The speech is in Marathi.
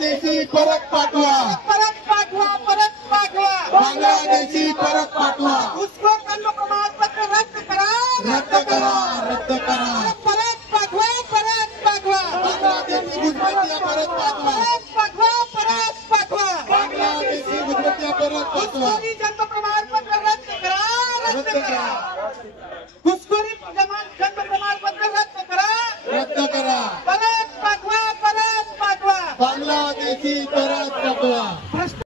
बांगलादेशी परत पाठवा, परत पाठवा, परत पाठवा, बांगलादेशी परत पाठवा, उसको जन्म प्रमाणपत्र रद्द करा, रद्द करा, रद्द करा, परत पाठवा, परत पाठवा, बांगलादेशी गुजरातिया परत पाठवा, परत पाठवा, परत पाठवा, बांगलादेशी गुजरातिया परत पाठवा, घुसखोरी जन्म प्रमाणपत्र रद्द करा, रद्द करा, घुसखोरी जन्म प्रमाणपत्र रद्द करा, रद्द करा, परत पाठवा, परत पाठवा, बांगलादेशी परत